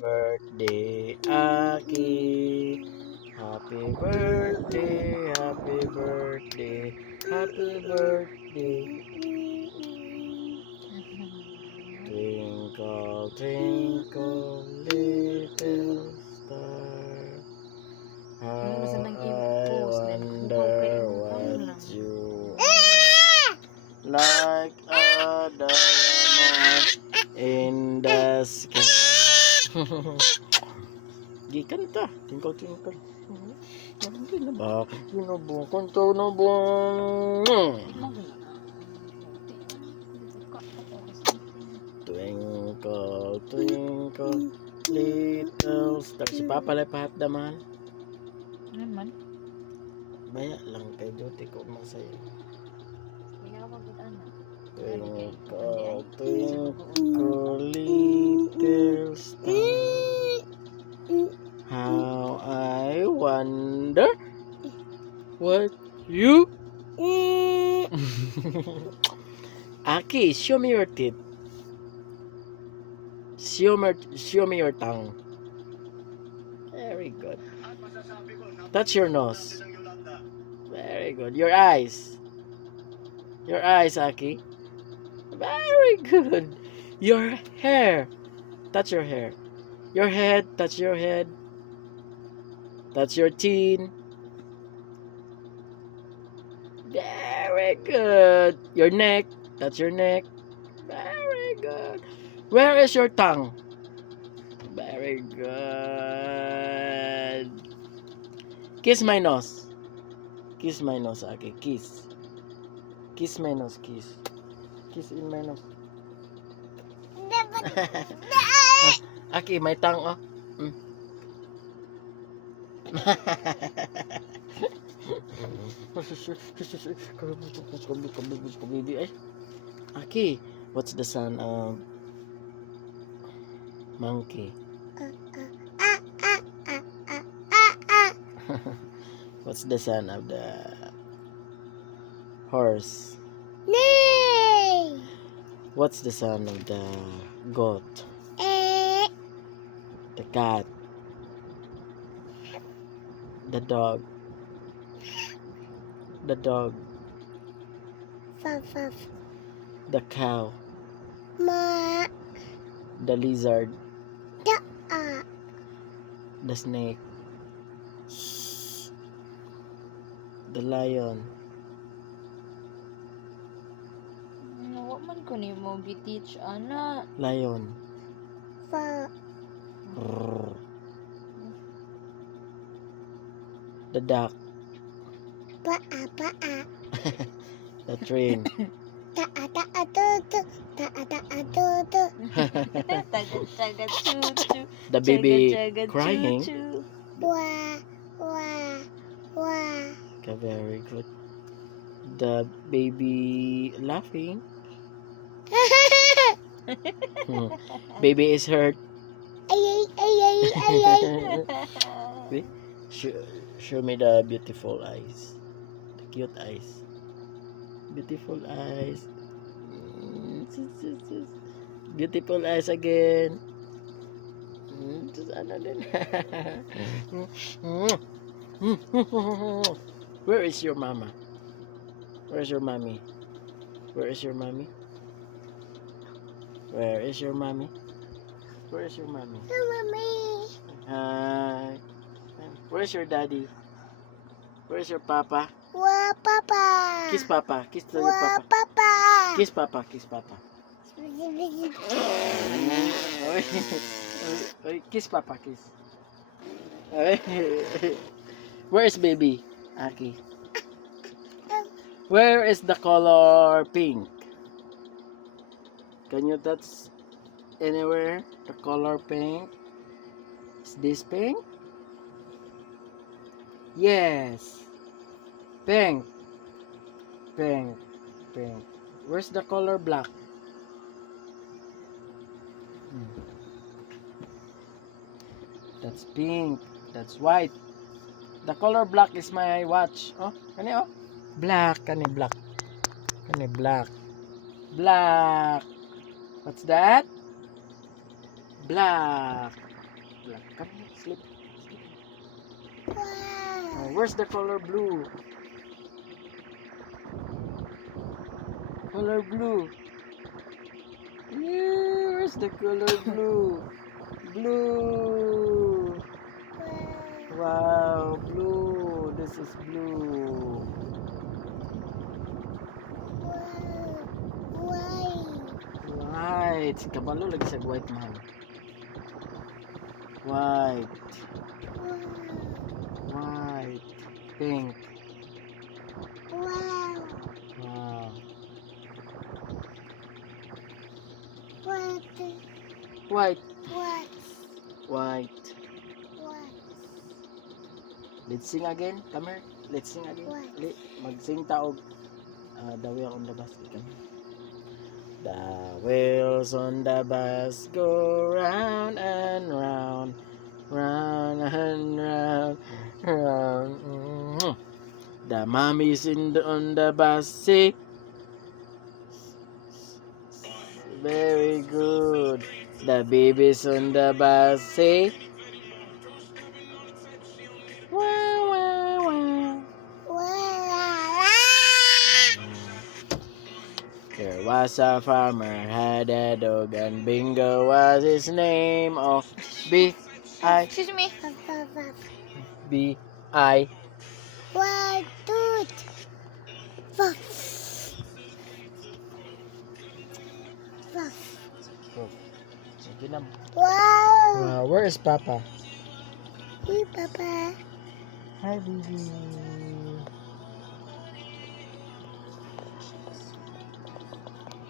birthday, Aki. Happy birthday, happy birthday, happy birthday. Twinkle, twinkle, little star. Ano basta How nang I i-post na wonder hukaw what lang. you are. Like a diamond in the sky. Gikan ta, twinkle twinkle. Hindi na ba? Binabong kanta na ba? Twinkle, twinkle, little star. Si Papa Lay pahatdaman. Naman. Baya lang kay duty ko masaya. Kaya wag ana. Twinkle, twinkle, little star. How I wonder what you. Aki, show me your teeth. Show me your tongue. Very good. Touch your nose. Very good. Your eyes. Your eyes, Aki. Very good. Your hair. Touch your hair. Your head. Touch your head. Touch your chin. Very good. Your neck. Touch your neck. Very good. Where is your tongue? Very good. Kiss my nose. Kiss my nose, Aki. Kiss. Kiss my nose. Kiss. Kiss in my nose. Aki, my tongue, oh. Aki, what's the sound of monkey? What's the sound of the horse? Nay. What's the sound of the goat? The cat? The dog? The dog? Faf. The cow? Ma. The lizard? Da. The snake? The lion? Wa man ko ni mo gi-teach ana. Lion? Fa. Brrr. The duck? Paa. The train? Tutu. Taga chuchu. The baby Chaga, crying? chuchu. Wa. Okay, very good. The baby laughing? Baby is hurt. Ay. Wait, show me the beautiful eyes. The cute eyes. Beautiful eyes. Beautiful eyes again. Ano din? Where is your mama? Where is your mommy? Where is your mommy? Where is your mommy? Where is your mommy? Mami. Hi. Where's your daddy? Where's your papa? Wa papa. Kiss papa. Kiss to your Wa papa. papa. Kiss papa. Kiss papa. Oy, kiss papa. Kiss. Oy. Where is baby? Aki. Where is the color pink? Can you touch anywhere the color pink? Is this pink? Yes. Pink. Where's the color black? That's pink. That's white. The color black is my watch. Oh, kani oh. Black, kani black. Kani black. Black. What's that? Black. Sleep. Wow. Oh, where's the color blue? Color blue. Yeah, where's the color blue? Blue. Wow. Wow, blue. This is blue. Wow. White. White. Si Kabalo lagi sa white man. White. Wow. White. Pink. Wow. Wow. What? White. What? White. What? Let's sing again. Come here. Let's sing again. What? Mag-sing taog. The wheel on the basket. Come here. The wheels on the bus go round and round, round and round, round. The mommy's on the bus, say, very good. The baby's on the bus, say, wow, wow, wow. Wow. There was a farmer, had a dog, and Bingo was his name. Oh, B-I, Excuse me. B-I. One, two, fuck. Fuck. Wow. Where is Papa? Hey, Papa. Hi, baby.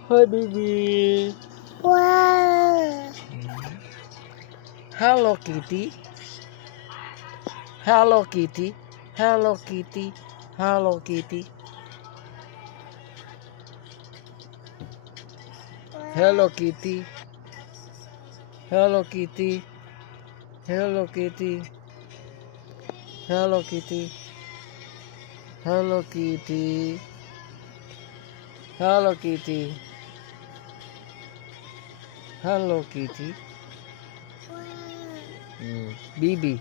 Hi, baby. Wow. Hello, Kitty. Hello, Kitty. Hello, Kitty. Hello, Kitty. Hello, Kitty. Hello, Kitty. Hello, Kitty. Hello, Kitty. Hello, Kitty. Hello, Kitty. Hello, Kitty. Bibi.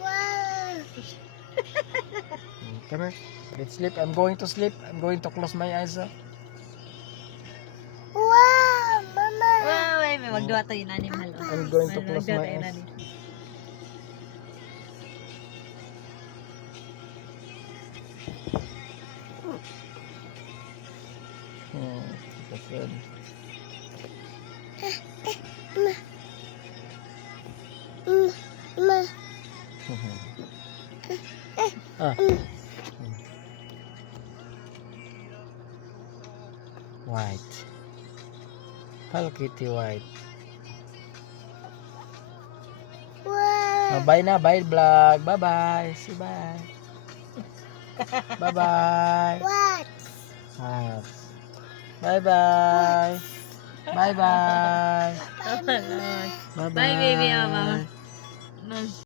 Wow. Come here. Let's sleep. I'm going to sleep. I'm going to close my eyes. Wow, Mama. Wow, may magduwa tayo na ni Mahal. I'm going to close my eyes. That's good. Ma. Ah. White. Hello, Kitty White. Wow. Bye na. Bye, vlog. Bye-bye. Say bye. Bye-bye. What? Bye-bye. Bye-bye. Bye, Mama. Bye-bye. Bye, baby, Mama.